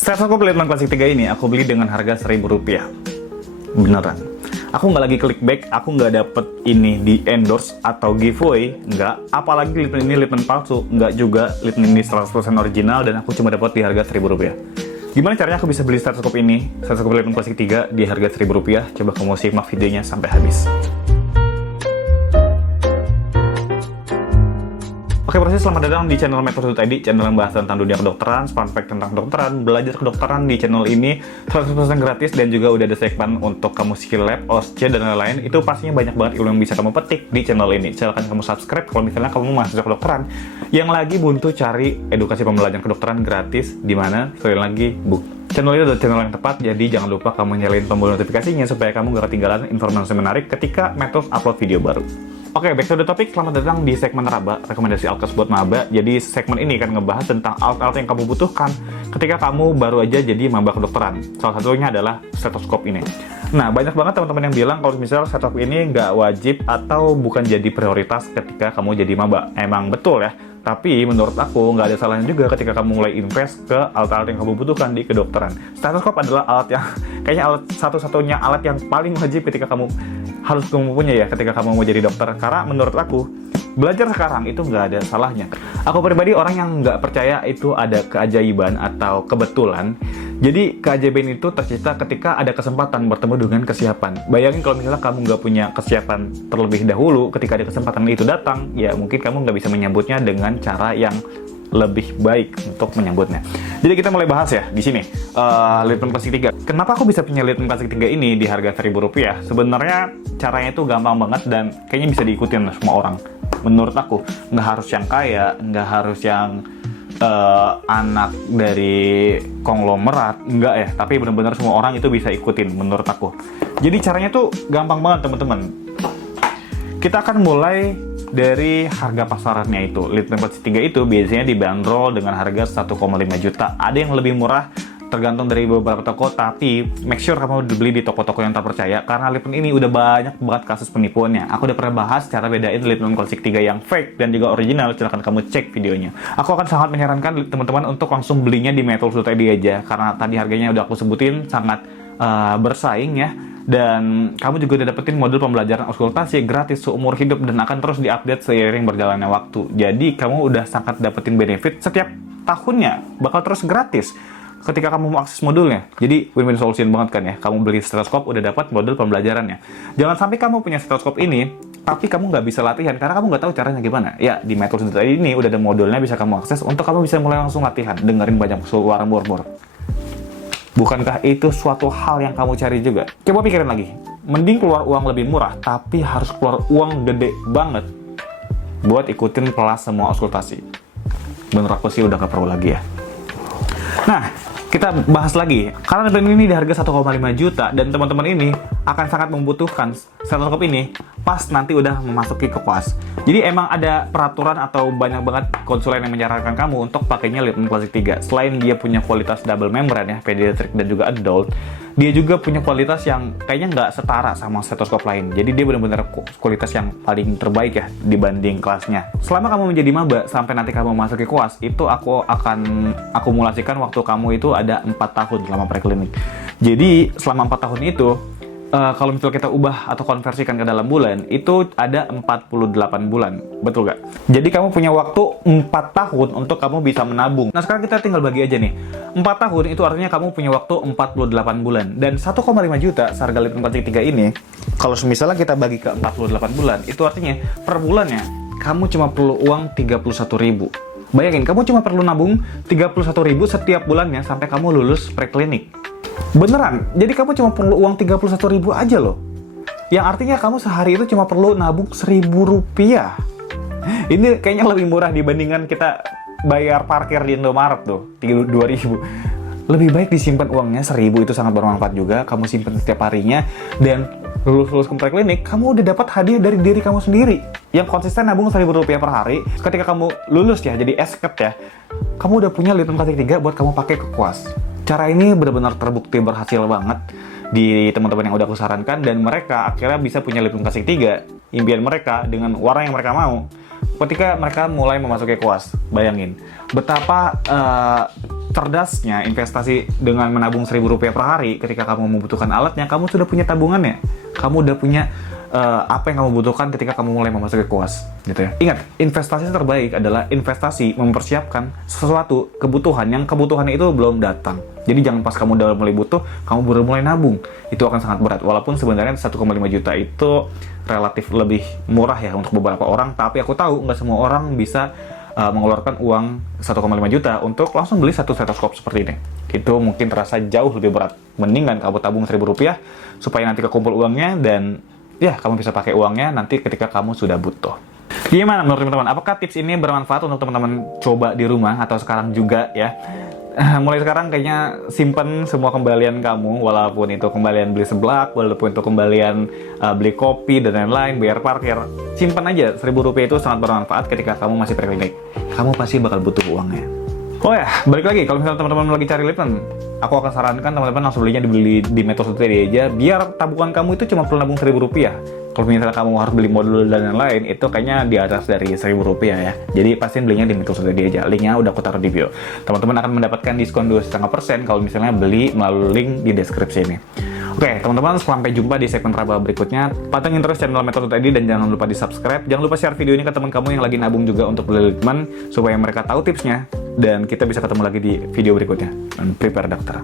Stetoskop Littmann Classic 3 ini aku beli dengan harga Rp1.000. Beneran. Aku nggak lagi clickbait, aku nggak dapet ini di endorse atau giveaway, nggak. Apalagi Littmann ini Littmann palsu, nggak juga. Littmann ini 100% original dan aku cuma dapat di harga Rp1.000. Gimana caranya aku bisa beli stetoskop ini, stetoskop Littmann Classic 3 di harga Rp1.000? Coba kamu simak videonya sampai habis. Oke, proses selamat datang di channel Metode.id, channel yang bahas tentang dunia kedokteran, fun fact tentang kedokteran, belajar kedokteran di channel ini 100% gratis, dan juga udah ada segmen untuk kamu skill lab, OSCE, dan lain-lain. Itu pastinya banyak banget ilmu yang bisa kamu petik di channel ini. Silahkan kamu subscribe kalau misalnya kamu mahasiswa kedokteran yang lagi buntu cari edukasi pembelajaran kedokteran gratis, di mana sekali lagi channel ini adalah channel yang tepat, jadi jangan lupa kamu nyalain tombol notifikasinya supaya kamu gak ketinggalan informasi menarik ketika Metode upload video baru. Oke, back to the topic. Selamat datang di segmen Raba, rekomendasi alkes buat maba. Jadi segmen ini kan ngebahas tentang alat-alat yang kamu butuhkan ketika kamu baru aja jadi maba kedokteran. Salah satunya adalah stetoskop ini. Nah, banyak banget teman-teman yang bilang kalau misalnya stetoskop ini nggak wajib atau bukan jadi prioritas ketika kamu jadi maba. Emang betul ya. Tapi menurut aku nggak ada salahnya juga ketika kamu mulai invest ke alat-alat yang kamu butuhkan di kedokteran. Stetoskop adalah alat yang kayaknya satu-satunya alat yang paling wajib ketika kamu harus kamu punya ya ketika kamu mau jadi dokter. Karena menurut aku belajar sekarang itu nggak ada salahnya. Aku pribadi orang yang nggak percaya itu ada keajaiban atau kebetulan. Jadi keajaiban itu tercipta ketika ada kesempatan bertemu dengan kesiapan. Bayangin kalau misalnya kamu nggak punya kesiapan terlebih dahulu, ketika ada kesempatan itu datang, ya mungkin kamu nggak bisa menyambutnya dengan cara yang lebih baik untuk menyambutnya. Jadi kita mulai bahas ya di sini Littmann Classic 3. Kenapa aku bisa punya Littmann Classic 3 ini di harga Rp1.000? Sebenarnya caranya itu gampang banget dan kayaknya bisa diikutin semua orang. Menurut aku nggak harus yang kaya, nggak harus yang anak dari konglomerat, enggak ya, tapi benar-benar semua orang itu bisa ikutin menurut aku. Jadi caranya tuh gampang banget teman-teman. Kita akan mulai dari harga pasarannya itu. Littmann Classic 3 itu biasanya dibanderol dengan harga 1,5 juta. Ada yang lebih murah, tergantung dari beberapa toko, tapi make sure kamu beli di toko-toko yang terpercaya, karena Littmann ini udah banyak banget kasus penipuannya. Aku udah pernah bahas cara bedain Littmann Classic 3 yang fake dan juga original. Silahkan kamu cek videonya. Aku akan sangat menyarankan teman-teman untuk langsung belinya di Metode.id aja, karena tadi harganya udah aku sebutin sangat bersaing ya. Dan kamu juga udah dapetin modul pembelajaran auskultasi gratis seumur hidup dan akan terus diupdate seiring berjalannya waktu. Jadi kamu udah sangat dapetin benefit setiap tahunnya, bakal terus gratis ketika kamu mau akses modulnya. Jadi win-win solution banget kan ya. Kamu beli stetoskop udah dapat modul pembelajarannya. Jangan sampai kamu punya stetoskop ini tapi kamu nggak bisa latihan karena kamu nggak tahu caranya gimana. Ya di Metode.id ini udah ada modulnya bisa kamu akses untuk kamu bisa mulai langsung latihan, dengerin banyak suara bor-bor. Bukankah itu suatu hal yang kamu cari juga? Coba pikirin lagi. Mending keluar uang lebih murah tapi harus keluar uang gede banget buat ikutin kelas semua auskultasi. Menurut aku sih udah gak perlu lagi ya. Nah, kita bahas lagi. Karena Littmann ini di harga 1,5 juta dan teman-teman ini akan sangat membutuhkan stetoskop ini pas nanti udah memasuki ke koas. Jadi emang ada peraturan atau banyak banget konsulen yang menyarankan kamu untuk pakainya Littmann Classic 3. Selain dia punya kualitas double membran ya, pediatric dan juga adult, dia juga punya kualitas yang kayaknya nggak setara sama stetoskop lain. Jadi dia benar-benar kualitas yang paling terbaik ya dibanding kelasnya. Selama kamu menjadi maba sampai nanti kamu masuk ke koas, itu aku akan akumulasikan waktu kamu itu ada 4 tahun selama preklinik. Jadi selama 4 tahun itu kalau misalnya kita ubah atau konversikan ke dalam bulan, itu ada 48 bulan. Betul gak? Jadi kamu punya waktu 4 tahun untuk kamu bisa menabung. Nah sekarang kita tinggal bagi aja nih. 4 tahun itu artinya kamu punya waktu 48 bulan. Dan 1,5 juta seharga Littmann Classic 3 ini, kalau misalnya kita bagi ke 48 bulan, itu artinya per bulannya kamu cuma perlu uang 31.000. Bayangin, kamu cuma perlu nabung 31.000 setiap bulannya sampai kamu lulus preklinik. Beneran, jadi kamu cuma perlu uang 31.000 aja loh. Yang artinya kamu sehari itu cuma perlu nabung Rp1.000. Ini kayaknya lebih murah dibandingkan kita bayar parkir di Indomaret tuh, 2.000. Lebih baik disimpan uangnya 1.000, itu sangat bermanfaat juga. Kamu simpan setiap harinya dan lulus ke preklinik, kamu udah dapat hadiah dari diri kamu sendiri yang konsisten nabung Rp1.000 per hari. Ketika kamu lulus ya, jadi esket ya, kamu udah punya Littmann Classic 3 buat kamu pakai ke koas. Cara ini benar-benar terbukti berhasil banget di teman-teman yang udah aku sarankan, dan mereka akhirnya bisa punya Littmann Classic 3, impian mereka dengan warna yang mereka mau ketika mereka mulai memasuki koas. Bayangin betapa cerdasnya investasi dengan menabung Rp1.000 per hari. Ketika kamu membutuhkan alatnya, kamu sudah punya tabungannya. Kamu udah punya apa yang kamu butuhkan ketika kamu mulai memasuki kuas, gitu ya. Ingat, investasi terbaik adalah investasi mempersiapkan sesuatu kebutuhan yang kebutuhannya itu belum datang. Jadi jangan pas kamu udah mulai butuh, kamu baru mulai nabung. Itu akan sangat berat. Walaupun sebenarnya 1,5 juta itu relatif lebih murah ya untuk beberapa orang, tapi aku tahu nggak semua orang bisa mengeluarkan uang 1,5 juta untuk langsung beli satu stetoskop seperti ini. Itu mungkin terasa jauh lebih berat. Mendingan kamu tabung Rp1.000 supaya nanti kekumpul uangnya dan ya, kamu bisa pakai uangnya nanti ketika kamu sudah butuh. Gimana menurut teman-teman? Apakah tips ini bermanfaat untuk teman-teman coba di rumah atau sekarang juga ya? Mulai sekarang kayaknya simpen semua kembalian kamu, walaupun itu kembalian beli seblak, walaupun itu kembalian beli kopi dan lain-lain, bayar parkir. Simpen aja, Rp1.000 itu sangat bermanfaat ketika kamu masih pre-klinik. Kamu pasti bakal butuh uangnya. Oh ya, balik lagi, kalau misalnya teman-teman lagi cari lipton, aku akan sarankan teman-teman langsung belinya dibeli di Metode aja, biar tabungan kamu itu cuma perlu nabung Rp1.000. Kalau misalnya kamu harus beli modul dan lain-lain, itu kayaknya di atas dari Rp1.000 ya. Jadi pastiin belinya di Metode aja, linknya udah aku taruh di bio. Teman-teman akan mendapatkan diskon 2,5% kalau misalnya beli melalui link di deskripsi ini. Oke, teman-teman, sampai jumpa di segmen Raba berikutnya. Pantengin terus channel Metode ID dan jangan lupa di-subscribe. Jangan lupa share video ini ke teman kamu yang lagi nabung juga untuk beli Litman, supaya mereka tahu tipsnya dan kita bisa ketemu lagi di video berikutnya. Dan prepare dokter.